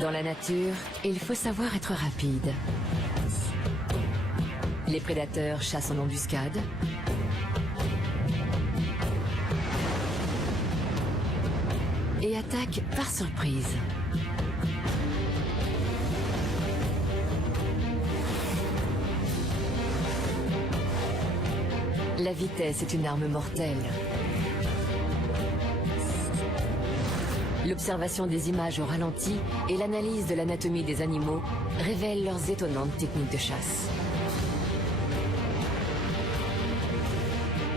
Dans la nature, il faut savoir être rapide. Les prédateurs chassent en embuscade. Et attaquent par surprise. La vitesse est une arme mortelle. L'observation des images au ralenti et l'analyse de l'anatomie des animaux révèlent leurs étonnantes techniques de chasse.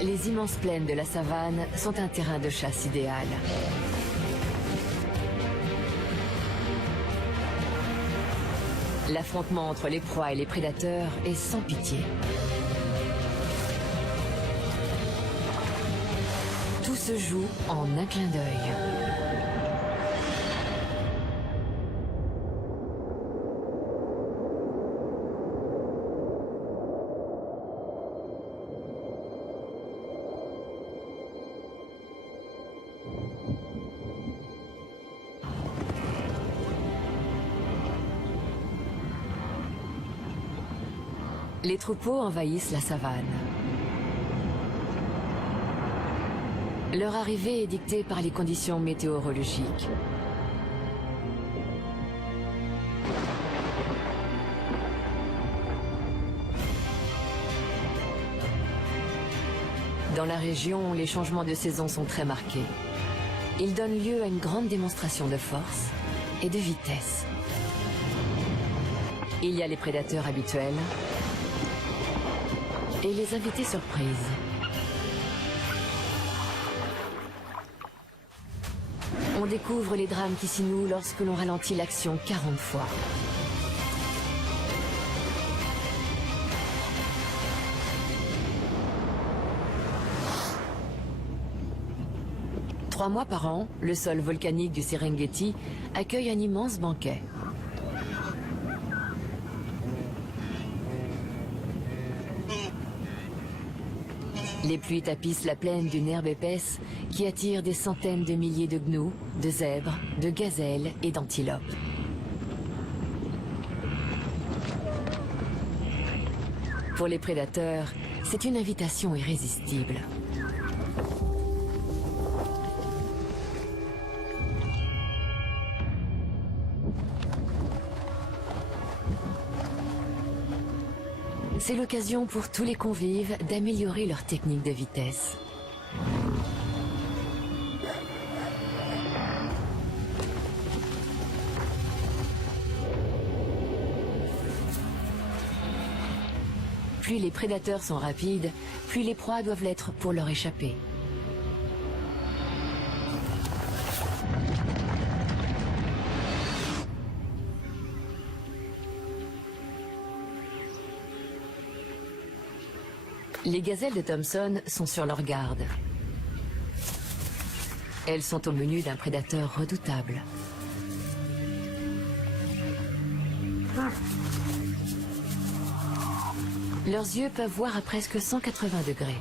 Les immenses plaines de la savane sont un terrain de chasse idéal. L'affrontement entre les proies et les prédateurs est sans pitié. Tout se joue en un clin d'œil. Les troupeaux envahissent la savane. Leur arrivée est dictée par les conditions météorologiques. Dans la région, les changements de saison sont très marqués. Ils donnent lieu à une grande démonstration de force et de vitesse. Il y a les prédateurs habituels et les invités surprises. On découvre les drames qui s'y nouent lorsque l'on ralentit l'action 40 fois. Trois mois par an, le sol volcanique du Serengeti accueille un immense banquet. Les pluies tapissent la plaine d'une herbe épaisse qui attire des centaines de milliers de gnous, de zèbres, de gazelles et d'antilopes. Pour les prédateurs, c'est une invitation irrésistible. C'est l'occasion pour tous les convives d'améliorer leur technique de vitesse. Plus les prédateurs sont rapides, plus les proies doivent l'être pour leur échapper. Les gazelles de Thompson sont sur leur garde. Elles sont au menu d'un prédateur redoutable. Leurs yeux peuvent voir à presque 180 degrés.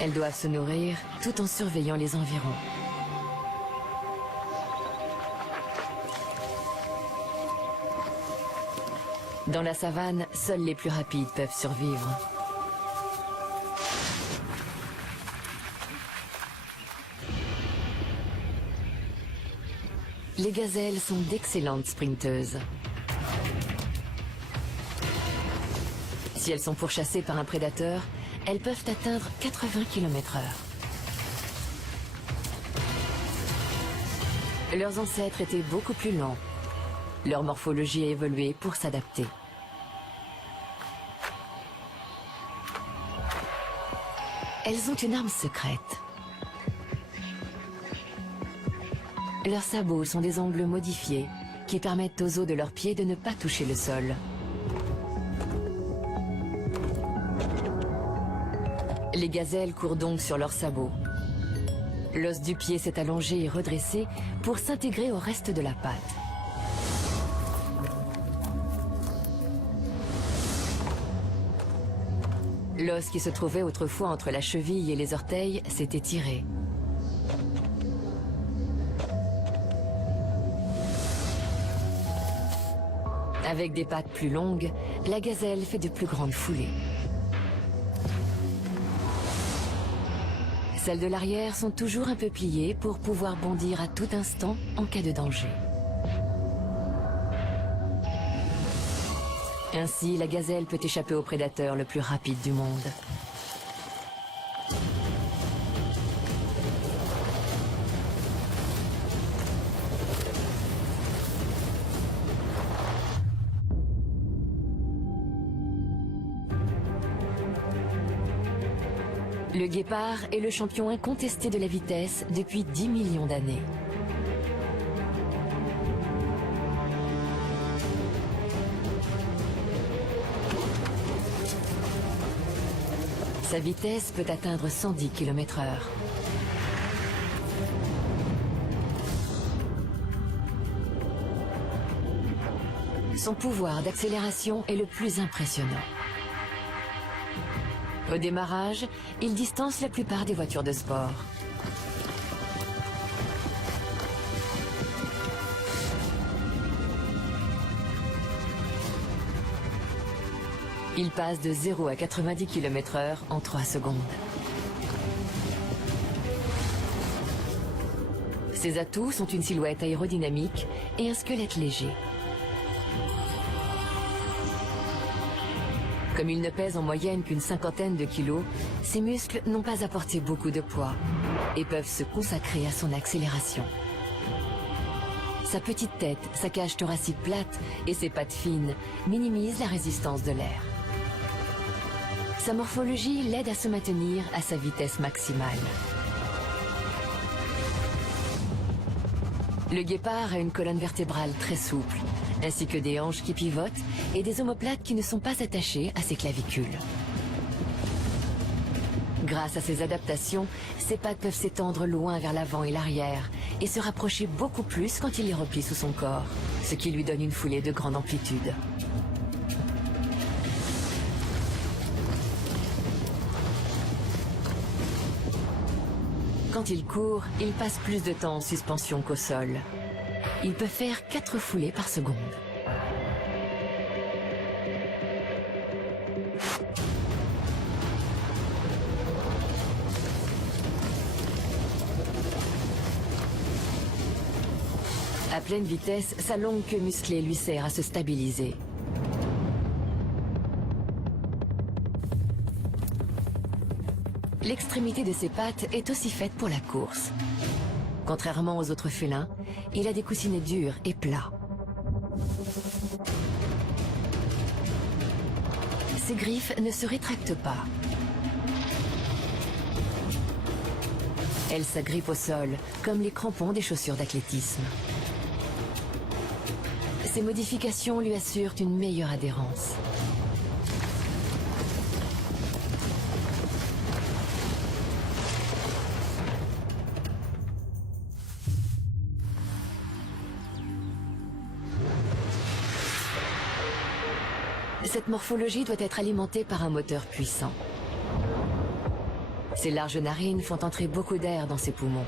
Elles doivent se nourrir tout en surveillant les environs. Dans la savane, seuls les plus rapides peuvent survivre. Les gazelles sont d'excellentes sprinteuses. Si elles sont pourchassées par un prédateur, elles peuvent atteindre 80 km/h. Leurs ancêtres étaient beaucoup plus lents. Leur morphologie a évolué pour s'adapter. Elles ont une arme secrète. Leurs sabots sont des ongles modifiés qui permettent aux os de leurs pieds de ne pas toucher le sol. Les gazelles courent donc sur leurs sabots. L'os du pied s'est allongé et redressé pour s'intégrer au reste de la patte. L'os qui se trouvait autrefois entre la cheville et les orteils s'est étiré. Avec des pattes plus longues, la gazelle fait de plus grandes foulées. Celles de l'arrière sont toujours un peu pliées pour pouvoir bondir à tout instant en cas de danger. Ainsi, la gazelle peut échapper au prédateur le plus rapide du monde. Le guépard est le champion incontesté de la vitesse depuis 10 millions d'années. Sa vitesse peut atteindre 110 km/h. Son pouvoir d'accélération est le plus impressionnant. Au démarrage, il distance la plupart des voitures de sport. Il passe de 0 à 90 km/h en 3 secondes. Ses atouts sont une silhouette aérodynamique et un squelette léger. Comme il ne pèse en moyenne qu'une cinquantaine de kilos, ses muscles n'ont pas apporté beaucoup de poids et peuvent se consacrer à son accélération. Sa petite tête, sa cage thoracique plate et ses pattes fines minimisent la résistance de l'air. Sa morphologie l'aide à se maintenir à sa vitesse maximale. Le guépard a une colonne vertébrale très souple, ainsi que des hanches qui pivotent et des omoplates qui ne sont pas attachées à ses clavicules. Grâce à ces adaptations, ses pattes peuvent s'étendre loin vers l'avant et l'arrière et se rapprocher beaucoup plus quand il les replie sous son corps, ce qui lui donne une foulée de grande amplitude. Quand il court, il passe plus de temps en suspension qu'au sol. Il peut faire 4 foulées par seconde. À pleine vitesse, sa longue queue musclée lui sert à se stabiliser. L'extrémité de ses pattes est aussi faite pour la course. Contrairement aux autres félins, il a des coussinets durs et plats. Ses griffes ne se rétractent pas. Elles s'agrippent au sol, comme les crampons des chaussures d'athlétisme. Ces modifications lui assurent une meilleure adhérence. Cette morphologie doit être alimentée par un moteur puissant. Ses larges narines font entrer beaucoup d'air dans ses poumons.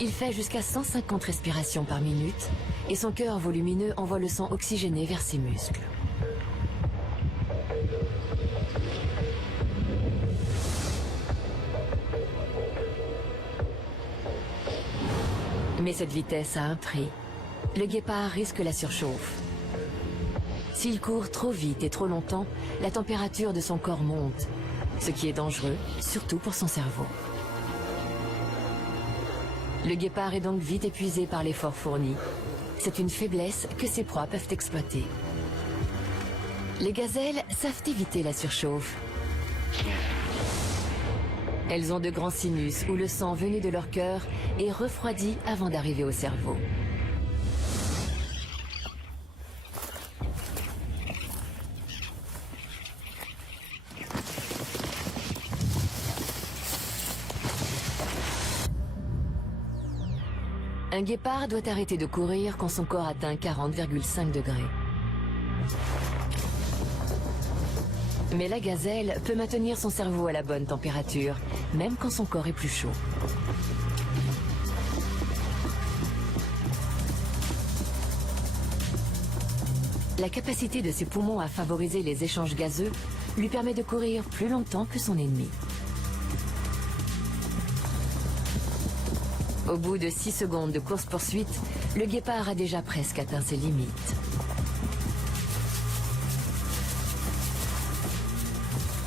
Il fait jusqu'à 150 respirations par minute et son cœur volumineux envoie le sang oxygéné vers ses muscles. Mais cette vitesse a un prix. Le guépard risque la surchauffe. S'il court trop vite et trop longtemps, la température de son corps monte, ce qui est dangereux, surtout pour son cerveau. Le guépard est donc vite épuisé par l'effort fourni. C'est une faiblesse que ses proies peuvent exploiter. Les gazelles savent éviter la surchauffe. Elles ont de grands sinus où le sang venu de leur cœur est refroidi avant d'arriver au cerveau. Un guépard doit arrêter de courir quand son corps atteint 40,5 degrés. Mais la gazelle peut maintenir son cerveau à la bonne température, même quand son corps est plus chaud. La capacité de ses poumons à favoriser les échanges gazeux lui permet de courir plus longtemps que son ennemi. Au bout de 6 secondes de course-poursuite, le guépard a déjà presque atteint ses limites.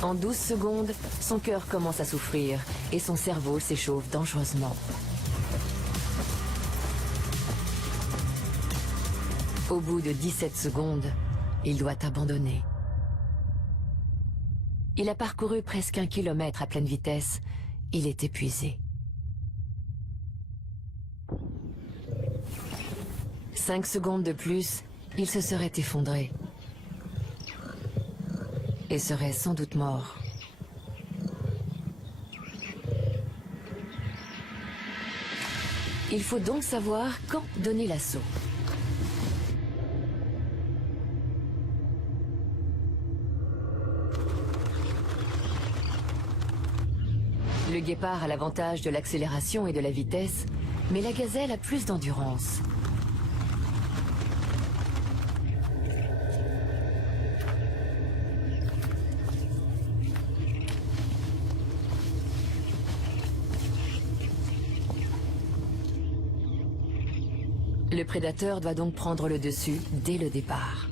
En 12 secondes, son cœur commence à souffrir et son cerveau s'échauffe dangereusement. Au bout de 17 secondes, il doit abandonner. Il a parcouru presque 1 kilomètre à pleine vitesse. Il est épuisé. 5 secondes de plus, il se serait effondré. Et serait sans doute mort. Il faut donc savoir quand donner l'assaut. Le guépard a l'avantage de l'accélération et de la vitesse, mais la gazelle a plus d'endurance. Le prédateur doit donc prendre le dessus dès le départ.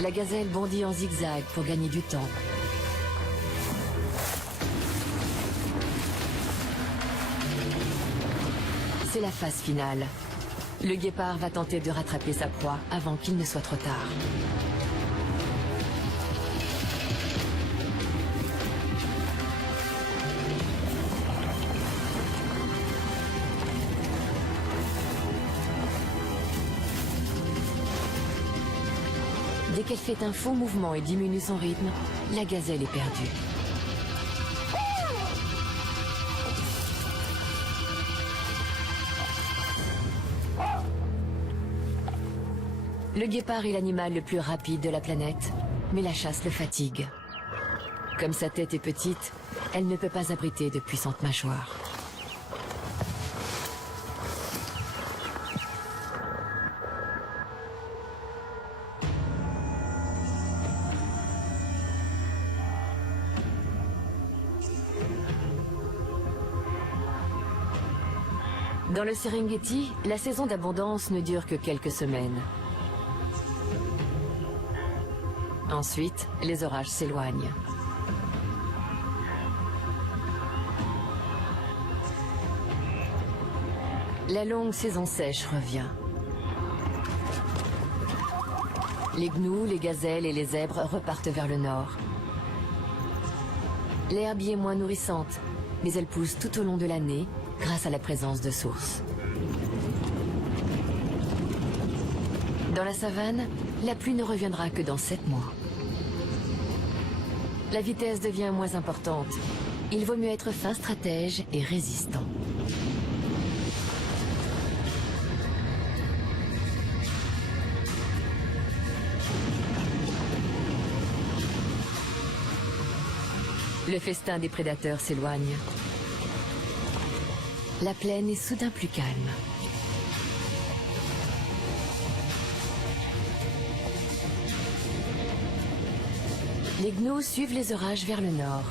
La gazelle bondit en zigzag pour gagner du temps. C'est la phase finale. Le guépard va tenter de rattraper sa proie avant qu'il ne soit trop tard. Dès qu'elle fait un faux mouvement et diminue son rythme, la gazelle est perdue. Le guépard est l'animal le plus rapide de la planète, mais la chasse le fatigue. Comme sa tête est petite, elle ne peut pas abriter de puissantes mâchoires. Dans le Serengeti, la saison d'abondance ne dure que quelques semaines. Ensuite, les orages s'éloignent. La longue saison sèche revient. Les gnous, les gazelles et les zèbres repartent vers le nord. L'herbe y est moins nourrissante, mais elle pousse tout au long de l'année grâce à la présence de sources. Dans la savane, la pluie ne reviendra que dans 7 mois. La vitesse devient moins importante. Il vaut mieux être fin stratège et résistant. Le festin des prédateurs s'éloigne. La plaine est soudain plus calme. Les gnous suivent les orages vers le nord.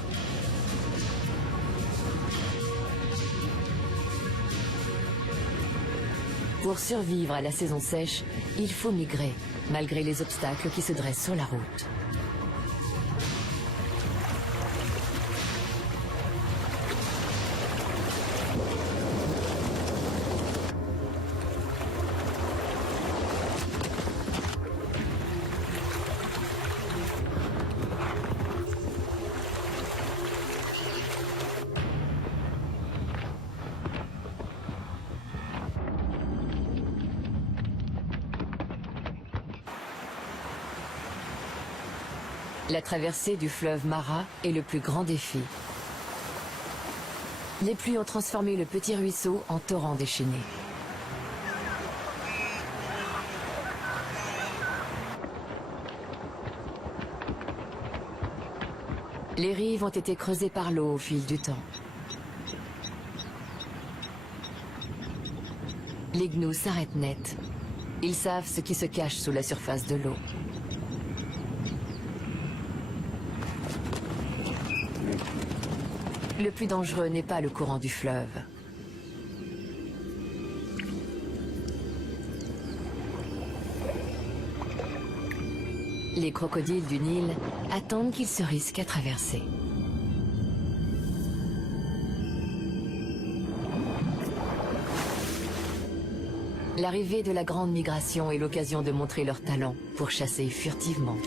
Pour survivre à la saison sèche, il faut migrer, malgré les obstacles qui se dressent sur la route. La traversée du fleuve Mara est le plus grand défi. Les pluies ont transformé le petit ruisseau en torrent déchaîné. Les rives ont été creusées par l'eau au fil du temps. Les gnous s'arrêtent net. Ils savent ce qui se cache sous la surface de l'eau. Le plus dangereux n'est pas le courant du fleuve. Les crocodiles du Nil attendent qu'ils se risquent à traverser. L'arrivée de la grande migration est l'occasion de montrer leur talent pour chasser furtivement.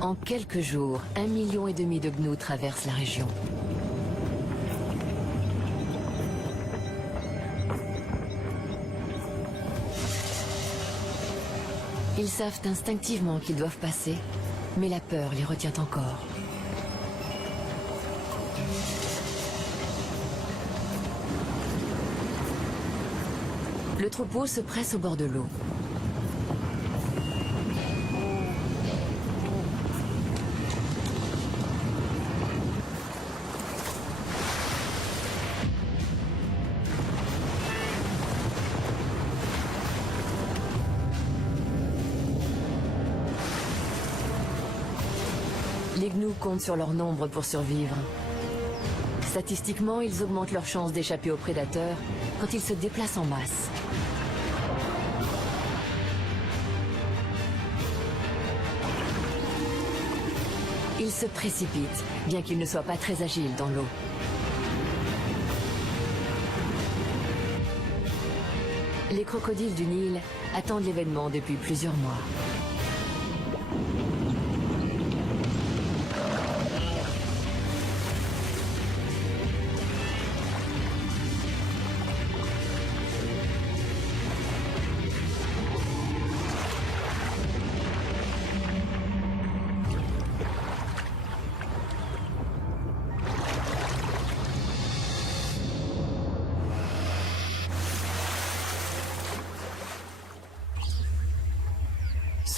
En quelques jours, 1,5 million de gnous traversent la région. Ils savent instinctivement qu'ils doivent passer, mais la peur les retient encore. Le troupeau se presse au bord de l'eau. Les gnous comptent sur leur nombre pour survivre. Statistiquement, ils augmentent leurs chances d'échapper aux prédateurs quand ils se déplacent en masse. Ils se précipitent, bien qu'ils ne soient pas très agiles dans l'eau. Les crocodiles du Nil attendent l'événement depuis plusieurs mois.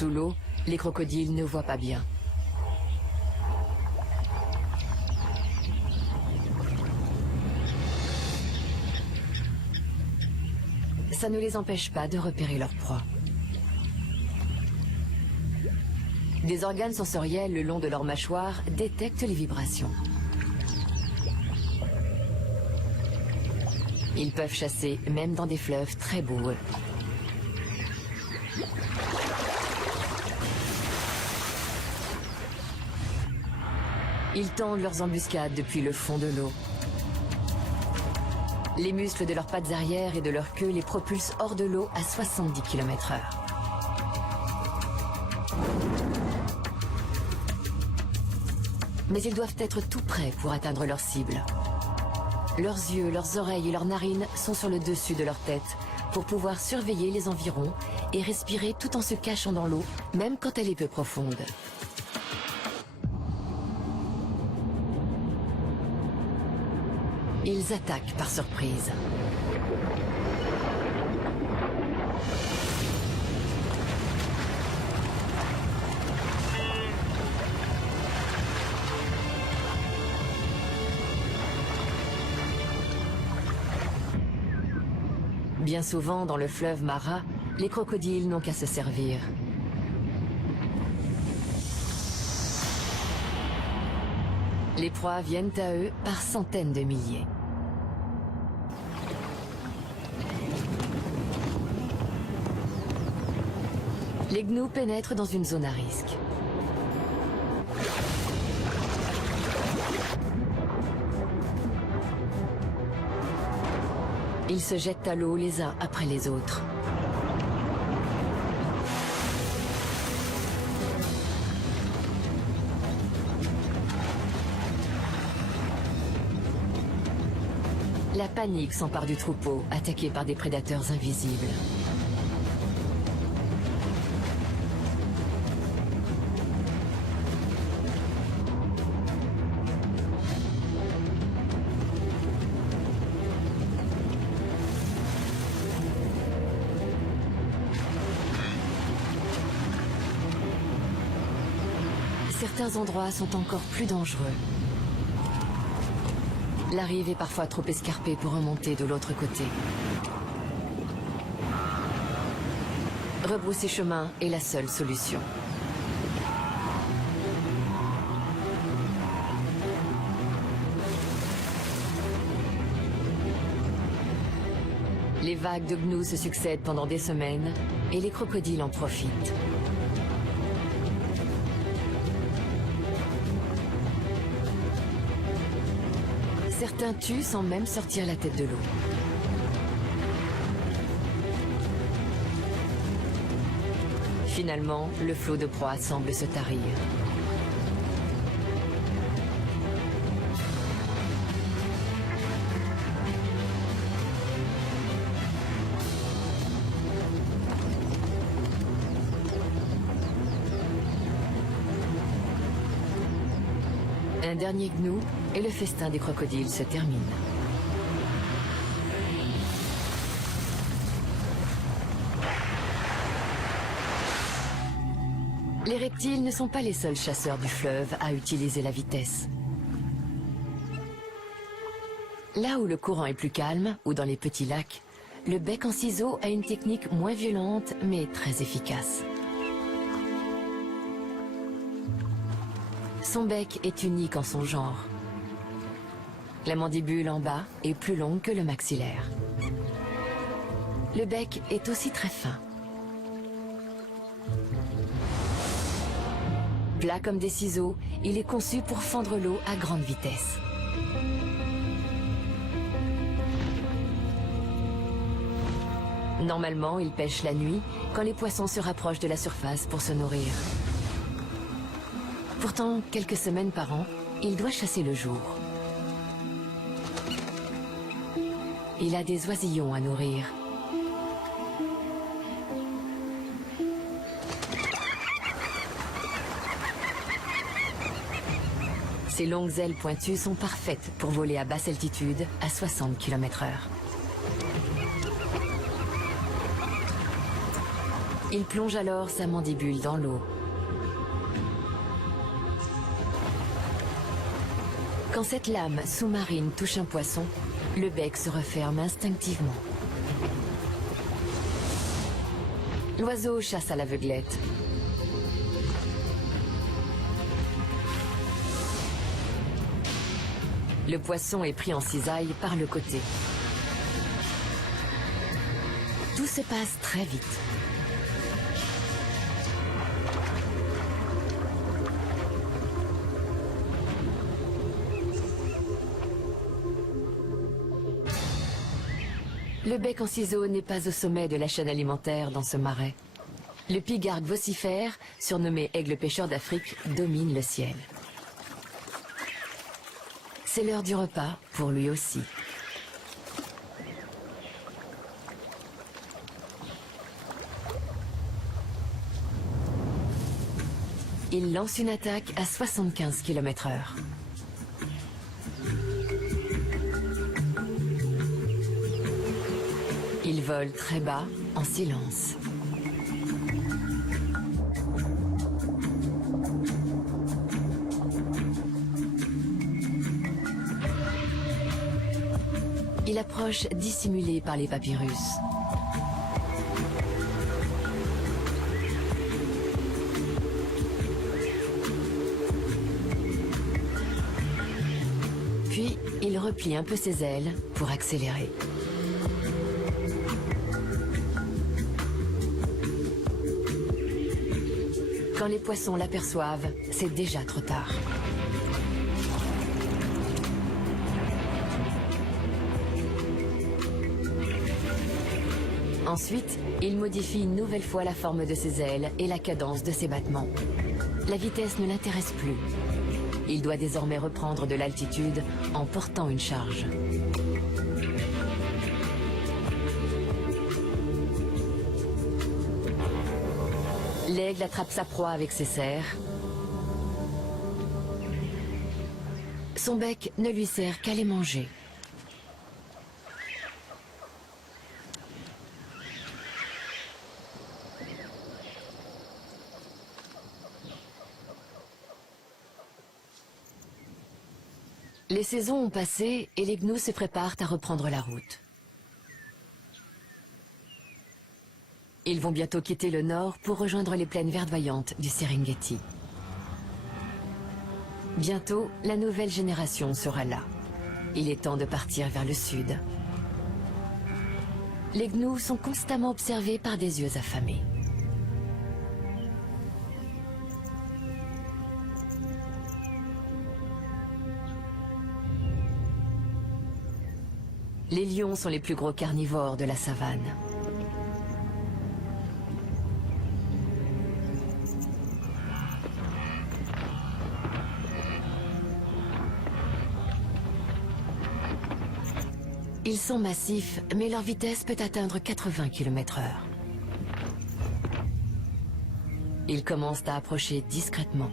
Sous l'eau, les crocodiles ne voient pas bien. Ça ne les empêche pas de repérer leur proie. Des organes sensoriels le long de leur mâchoire détectent les vibrations. Ils peuvent chasser même dans des fleuves très boueux. Ils tendent leurs embuscades depuis le fond de l'eau. Les muscles de leurs pattes arrière et de leur queue les propulsent hors de l'eau à 70 km/h. Mais ils doivent être tout prêts pour atteindre leur cible. Leurs yeux, leurs oreilles et leurs narines sont sur le dessus de leur tête pour pouvoir surveiller les environs et respirer tout en se cachant dans l'eau, même quand elle est peu profonde. Ils attaquent par surprise. Bien souvent, dans le fleuve Mara, les crocodiles n'ont qu'à se servir. Les proies viennent à eux par centaines de milliers. Les gnous pénètrent dans une zone à risque. Ils se jettent à l'eau les uns après les autres. La panique s'empare du troupeau, attaqué par des prédateurs invisibles. Certains endroits sont encore plus dangereux. La rive est parfois trop escarpée pour remonter de l'autre côté. Rebrousser chemin est la seule solution. Les vagues de gnous se succèdent pendant des semaines et les crocodiles en profitent. Certains tuent sans même sortir la tête de l'eau. Finalement, le flot de proie semble se tarir. Un dernier gnou et le festin des crocodiles se termine. Les reptiles ne sont pas les seuls chasseurs du fleuve à utiliser la vitesse. Là où le courant est plus calme, ou dans les petits lacs, le bec en ciseaux a une technique moins violente mais très efficace. Son bec est unique en son genre. La mandibule en bas est plus longue que le maxillaire. Le bec est aussi très fin. Plat comme des ciseaux, il est conçu pour fendre l'eau à grande vitesse. Normalement, il pêche la nuit, quand les poissons se rapprochent de la surface pour se nourrir. Pourtant, quelques semaines par an, il doit chasser le jour. Il a des oisillons à nourrir. Ses longues ailes pointues sont parfaites pour voler à basse altitude à 60 km/h. Il plonge alors sa mandibule dans l'eau. Quand cette lame sous-marine touche un poisson, le bec se referme instinctivement. L'oiseau chasse à l'aveuglette. Le poisson est pris en cisaille par le côté. Tout se passe très vite. Le bec en ciseaux n'est pas au sommet de la chaîne alimentaire dans ce marais. Le pigargue vocifère, surnommé aigle pêcheur d'Afrique, domine le ciel. C'est l'heure du repas pour lui aussi. Il lance une attaque à 75 km/h. Il vole très bas, en silence. Il approche dissimulé par les papyrus. Puis, il replie un peu ses ailes pour accélérer. Quand les poissons l'aperçoivent, c'est déjà trop tard. Ensuite, il modifie une nouvelle fois la forme de ses ailes et la cadence de ses battements. La vitesse ne l'intéresse plus. Il doit désormais reprendre de l'altitude en portant une charge. L'aigle attrape sa proie avec ses serres. Son bec ne lui sert qu'à les manger. Les saisons ont passé et les gnous se préparent à reprendre la route. Ils vont bientôt quitter le nord pour rejoindre les plaines verdoyantes du Serengeti. Bientôt, la nouvelle génération sera là. Il est temps de partir vers le sud. Les gnous sont constamment observés par des yeux affamés. Les lions sont les plus gros carnivores de la savane. Ils sont massifs, mais leur vitesse peut atteindre 80 km/h. Ils commencent à approcher discrètement.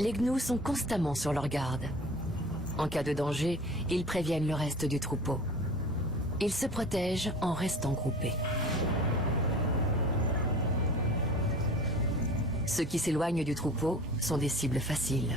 Les gnous sont constamment sur leur garde. En cas de danger, ils préviennent le reste du troupeau. Ils se protègent en restant groupés. Ceux qui s'éloignent du troupeau sont des cibles faciles.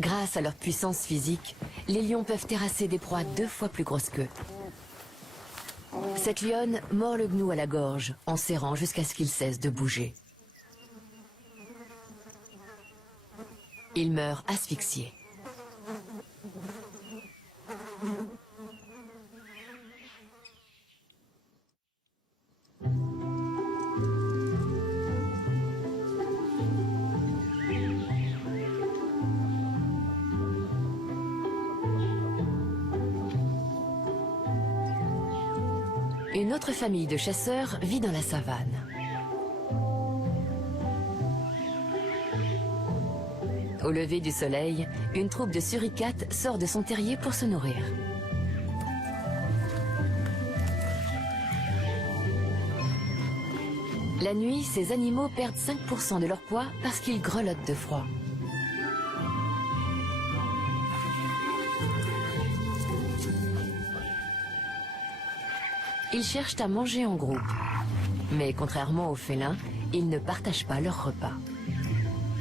Grâce à leur puissance physique, les lions peuvent terrasser des proies 2 fois plus grosses qu'eux. Cette lionne mord le gnou à la gorge en serrant jusqu'à ce qu'il cesse de bouger. Il meurt asphyxié. Une autre famille de chasseurs vit dans la savane. Au lever du soleil, une troupe de suricates sort de son terrier pour se nourrir. La nuit, ces animaux perdent 5% de leur poids parce qu'ils grelottent de froid. Ils cherchent à manger en groupe. Mais contrairement aux félins, ils ne partagent pas leurs repas.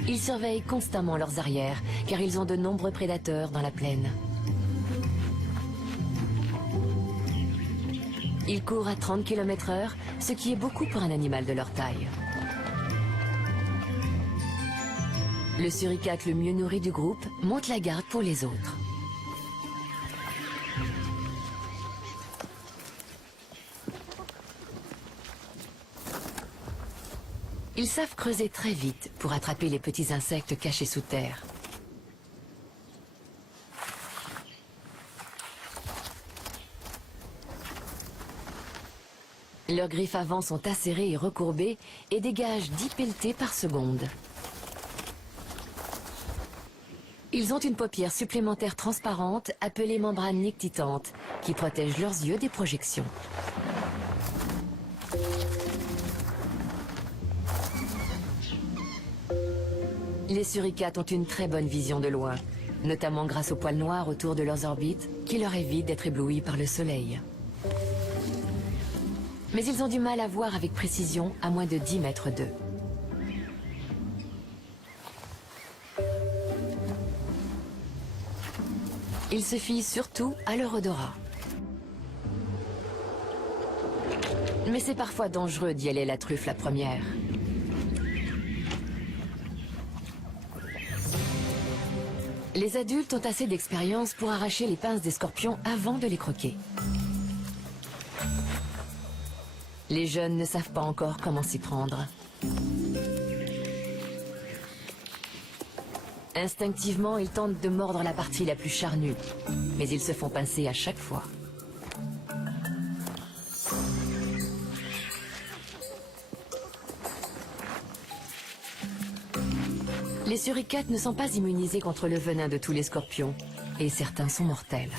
Ils surveillent constamment leurs arrières, car ils ont de nombreux prédateurs dans la plaine. Ils courent à 30 km/h, ce qui est beaucoup pour un animal de leur taille. Le suricate le mieux nourri du groupe monte la garde pour les autres. Ils savent creuser très vite pour attraper les petits insectes cachés sous terre. Leurs griffes avant sont acérées et recourbées et dégagent 10 pelletées par seconde. Ils ont une paupière supplémentaire transparente appelée membrane nictitante qui protège leurs yeux des projections. Les suricates ont une très bonne vision de loin, notamment grâce aux poils noirs autour de leurs orbites qui leur évitent d'être éblouis par le soleil. Mais ils ont du mal à voir avec précision à moins de 10 mètres d'eux. Ils se fient surtout à leur odorat. Mais c'est parfois dangereux d'y aller la truffe la première. Les adultes ont assez d'expérience pour arracher les pinces des scorpions avant de les croquer. Les jeunes ne savent pas encore comment s'y prendre. Instinctivement, ils tentent de mordre la partie la plus charnue, mais ils se font pincer à chaque fois. Les suricates ne sont pas immunisés contre le venin de tous les scorpions, et certains sont mortels.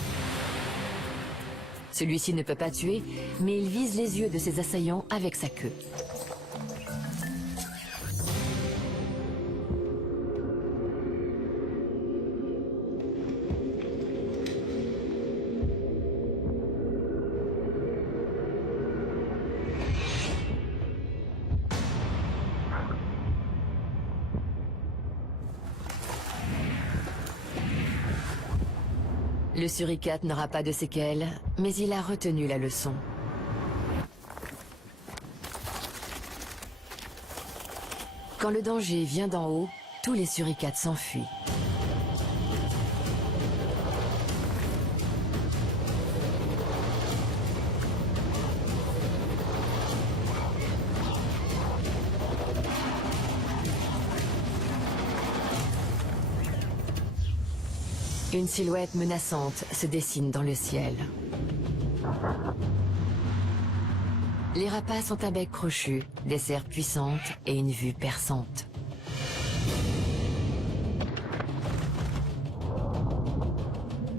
Celui-ci ne peut pas tuer, mais il vise les yeux de ses assaillants avec sa queue. Le suricate n'aura pas de séquelles, mais il a retenu la leçon. Quand le danger vient d'en haut, tous les suricates s'enfuient. Une silhouette menaçante se dessine dans le ciel. Les rapaces ont un bec crochu, des serres puissantes et une vue perçante.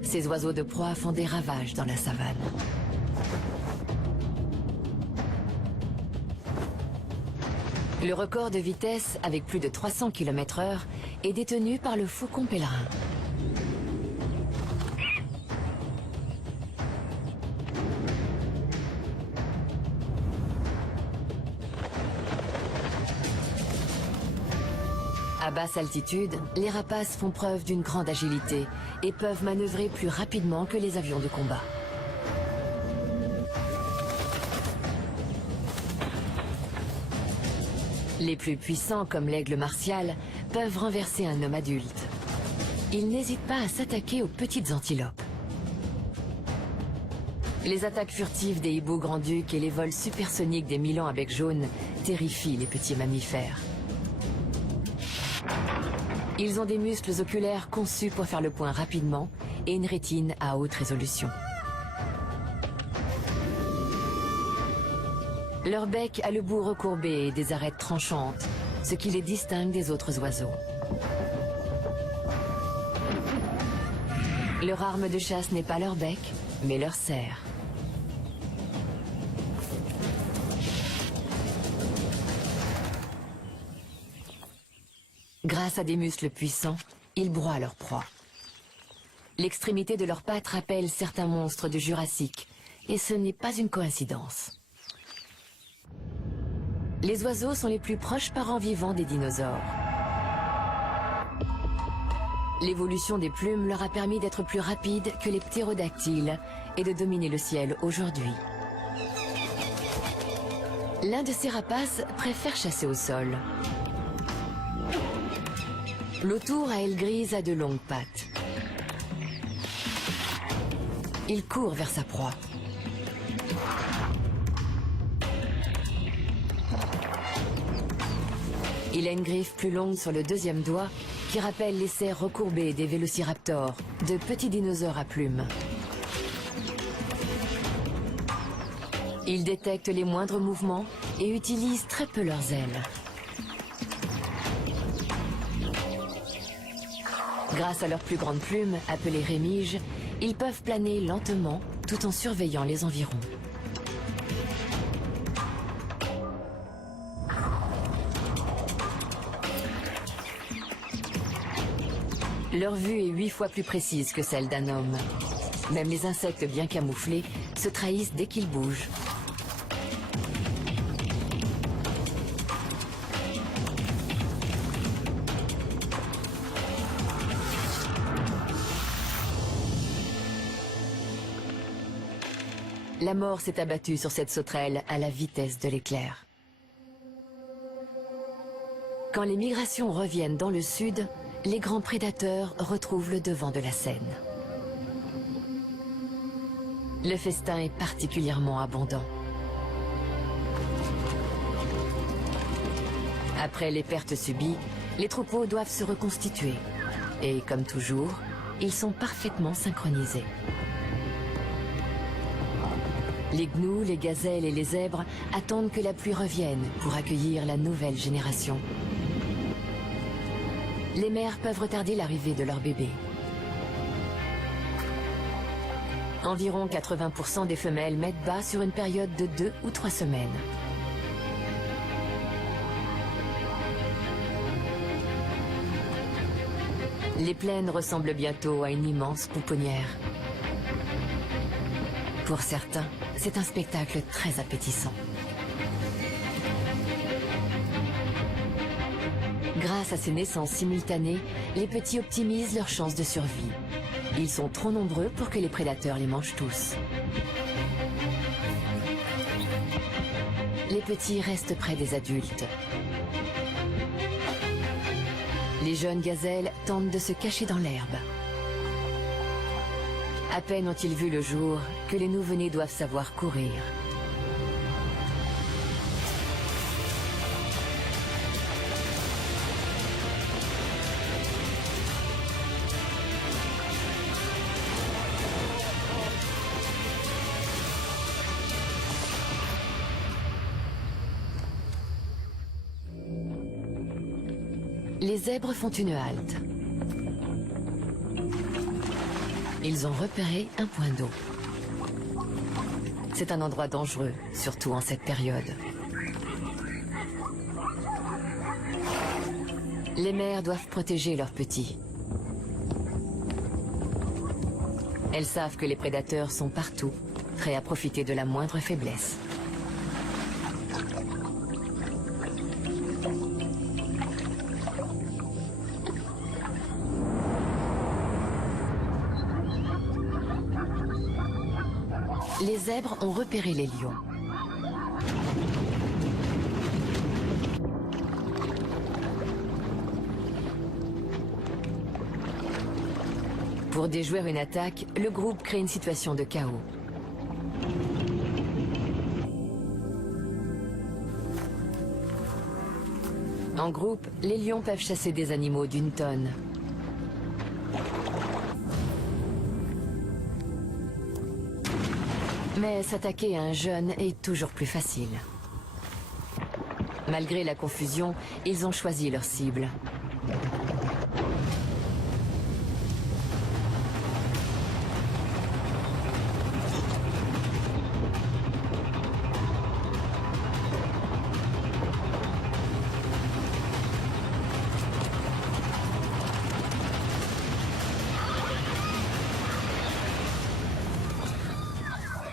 Ces oiseaux de proie font des ravages dans la savane. Le record de vitesse, avec plus de 300 km/h, est détenu par le faucon pèlerin. À basse altitude, les rapaces font preuve d'une grande agilité et peuvent manœuvrer plus rapidement que les avions de combat. Les plus puissants, comme l'aigle martial, peuvent renverser un homme adulte. Ils n'hésitent pas à s'attaquer aux petites antilopes. Les attaques furtives des hiboux grand-ducs et les vols supersoniques des milans à bec jaune terrifient les petits mammifères. Ils ont des muscles oculaires conçus pour faire le point rapidement et une rétine à haute résolution. Leur bec a le bout recourbé et des arêtes tranchantes, ce qui les distingue des autres oiseaux. Leur arme de chasse n'est pas leur bec, mais leur serre. Grâce à des muscles puissants, ils broient leur proie. L'extrémité de leurs pattes rappelle certains monstres de Jurassique, et ce n'est pas une coïncidence. Les oiseaux sont les plus proches parents vivants des dinosaures. L'évolution des plumes leur a permis d'être plus rapides que les ptérodactyles et de dominer le ciel aujourd'hui. L'un de ces rapaces préfère chasser au sol. L'autour à ailes grises a de longues pattes. Il court vers sa proie. Il a une griffe plus longue sur le deuxième doigt qui rappelle les serres recourbées des vélociraptors, de petits dinosaures à plumes. Ils détectent les moindres mouvements et utilisent très peu leurs ailes. Grâce à leurs plus grandes plumes, appelées rémiges, ils peuvent planer lentement tout en surveillant les environs. Leur vue est 8 fois plus précise que celle d'un homme. Même les insectes bien camouflés se trahissent dès qu'ils bougent. La mort s'est abattue sur cette sauterelle à la vitesse de l'éclair. Quand les migrations reviennent dans le sud, les grands prédateurs retrouvent le devant de la scène. Le festin est particulièrement abondant. Après les pertes subies, les troupeaux doivent se reconstituer. Et comme toujours, ils sont parfaitement synchronisés. Les gnous, les gazelles et les zèbres attendent que la pluie revienne pour accueillir la nouvelle génération. Les mères peuvent retarder l'arrivée de leurs bébés. Environ 80% des femelles mettent bas sur une période de 2 ou 3 semaines. Les plaines ressemblent bientôt à une immense pouponnière. Pour certains, c'est un spectacle très appétissant. Grâce à ces naissances simultanées, les petits optimisent leurs chances de survie. Ils sont trop nombreux pour que les prédateurs les mangent tous. Les petits restent près des adultes. Les jeunes gazelles tentent de se cacher dans l'herbe. À peine ont-ils vu le jour que les nouveau-nés doivent savoir courir. Les zèbres font une halte. Ils ont repéré un point d'eau. C'est un endroit dangereux, surtout en cette période. Les mères doivent protéger leurs petits. Elles savent que les prédateurs sont partout, prêts à profiter de la moindre faiblesse. Les zèbres ont repéré les lions. Pour déjouer une attaque, le groupe crée une situation de chaos. En groupe, les lions peuvent chasser des animaux d'une tonne. Mais s'attaquer à un jeune est toujours plus facile. Malgré la confusion, ils ont choisi leur cible.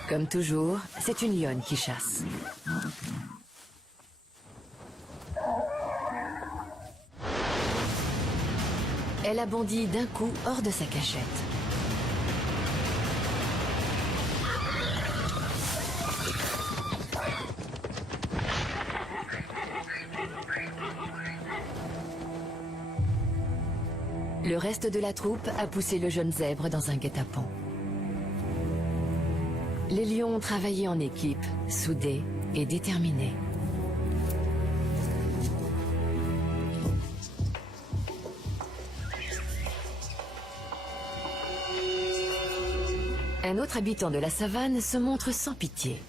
Comme toujours, c'est une lionne qui chasse. Elle a bondi d'un coup hors de sa cachette. Le reste de la troupe a poussé le jeune zèbre dans un guet-apens. Les lions ont travaillé en équipe, soudés et déterminés. Un autre habitant de la savane se montre sans pitié.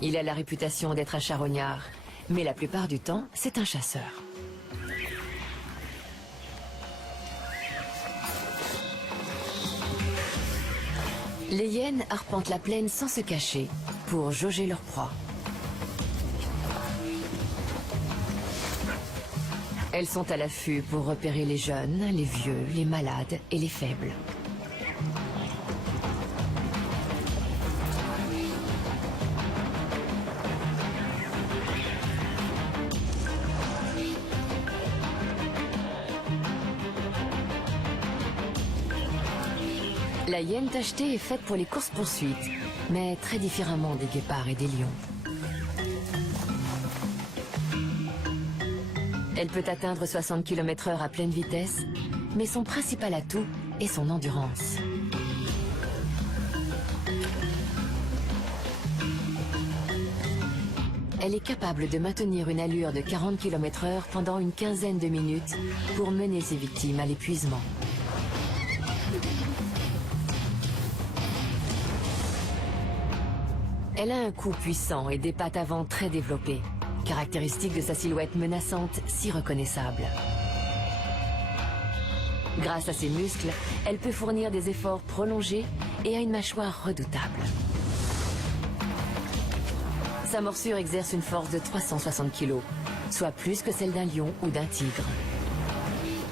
Il a la réputation d'être un charognard, mais la plupart du temps, c'est un chasseur. Les hyènes arpentent la plaine sans se cacher pour jauger leur proie. Elles sont à l'affût pour repérer les jeunes, les vieux, les malades et les faibles. La hyène tachetée est faite pour les courses-poursuites, mais très différemment des guépards et des lions. Elle peut atteindre 60 km/h à pleine vitesse, mais son principal atout est son endurance. Elle est capable de maintenir une allure de 40 km/h pendant une quinzaine de minutes pour mener ses victimes à l'épuisement. Elle a un cou puissant et des pattes avant très développées, caractéristique de sa silhouette menaçante si reconnaissable. Grâce à ses muscles, elle peut fournir des efforts prolongés et a une mâchoire redoutable. Sa morsure exerce une force de 360 kg, soit plus que celle d'un lion ou d'un tigre.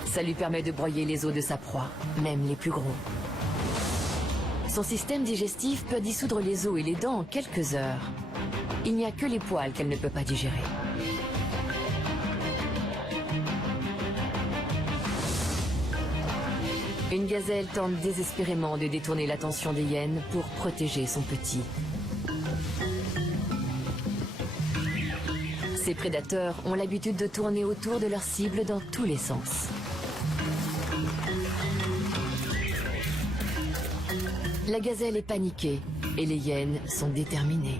Ça lui permet de broyer les os de sa proie, même les plus gros. Son système digestif peut dissoudre les os et les dents en quelques heures. Il n'y a que les poils qu'elle ne peut pas digérer. Une gazelle tente désespérément de détourner l'attention des hyènes pour protéger son petit. Ces prédateurs ont l'habitude de tourner autour de leur cible dans tous les sens. La gazelle est paniquée et les hyènes sont déterminées.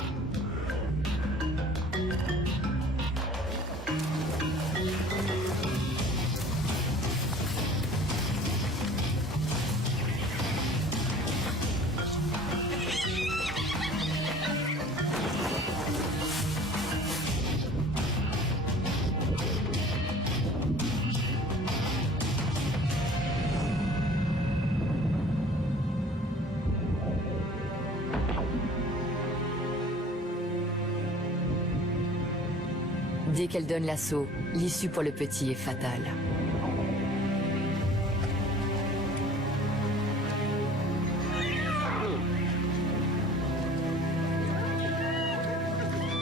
Dès qu'elle donne l'assaut, l'issue pour le petit est fatale.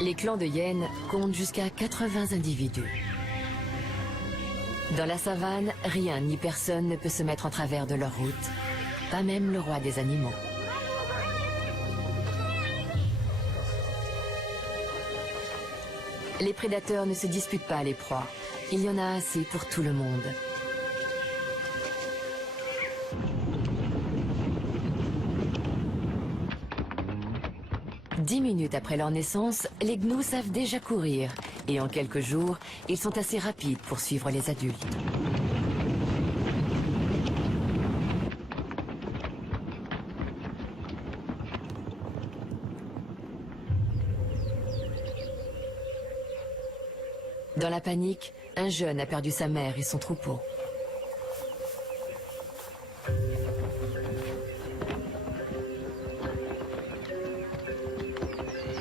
Les clans de hyènes comptent jusqu'à 80 individus. Dans la savane, rien ni personne ne peut se mettre en travers de leur route, pas même le roi des animaux. Les prédateurs ne se disputent pas les proies. Il y en a assez pour tout le monde. Dix minutes après leur naissance, les gnous savent déjà courir. Et en quelques jours, ils sont assez rapides pour suivre les adultes. Dans la panique, un jeune a perdu sa mère et son troupeau.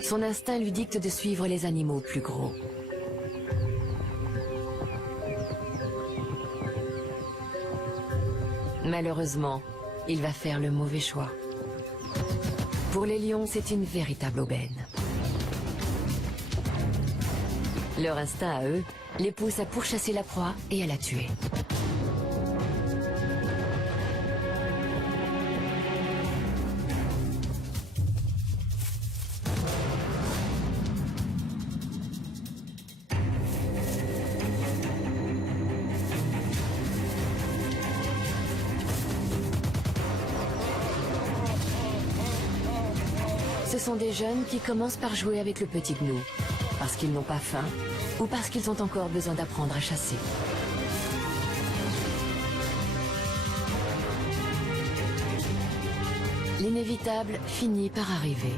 Son instinct lui dicte de suivre les animaux plus gros. Malheureusement, il va faire le mauvais choix. Pour les lions, c'est une véritable aubaine. Leur instinct à eux les pousse à pourchasser la proie et à la tuer. Ce sont des jeunes qui commencent par jouer avec le petit gnou, parce qu'ils n'ont pas faim ou parce qu'ils ont encore besoin d'apprendre à chasser. L'inévitable finit par arriver.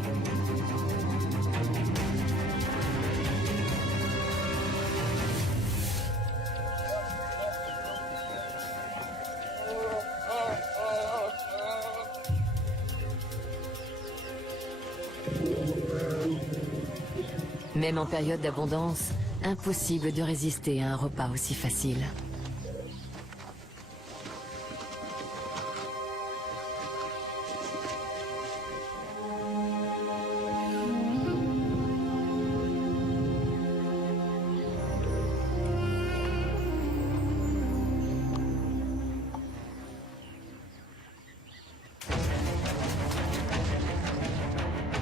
Même en période d'abondance, impossible de résister à un repas aussi facile.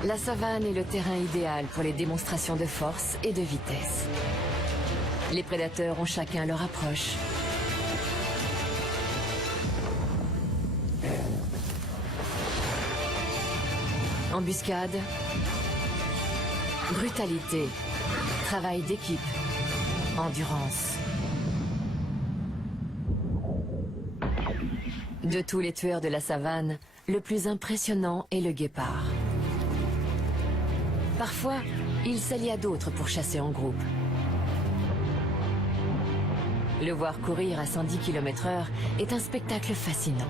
La savane est le terrain idéal pour les démonstrations de force et de vitesse. Les prédateurs ont chacun leur approche. Embuscade, brutalité, travail d'équipe, endurance. De tous les tueurs de la savane, le plus impressionnant est le guépard. Parfois, il s'allie à d'autres pour chasser en groupe. Le voir courir à 110 km/h est un spectacle fascinant.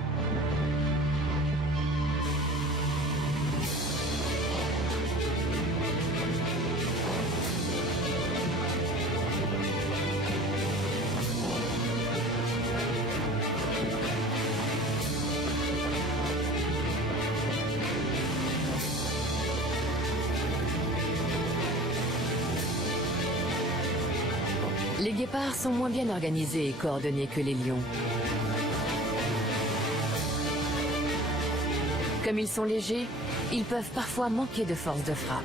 Les guépards sont moins bien organisés et coordonnés que les lions. Comme ils sont légers, ils peuvent parfois manquer de force de frappe.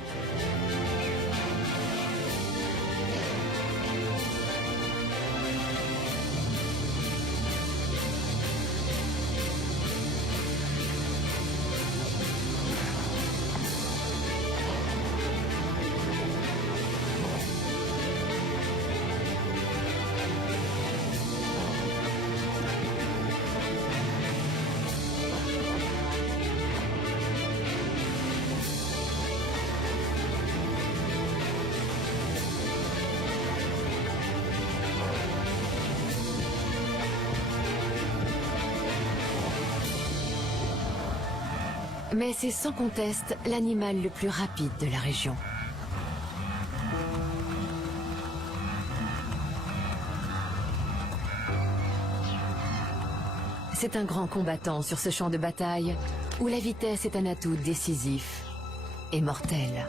Mais c'est sans conteste l'animal le plus rapide de la région. C'est un grand combattant sur ce champ de bataille où la vitesse est un atout décisif et mortel.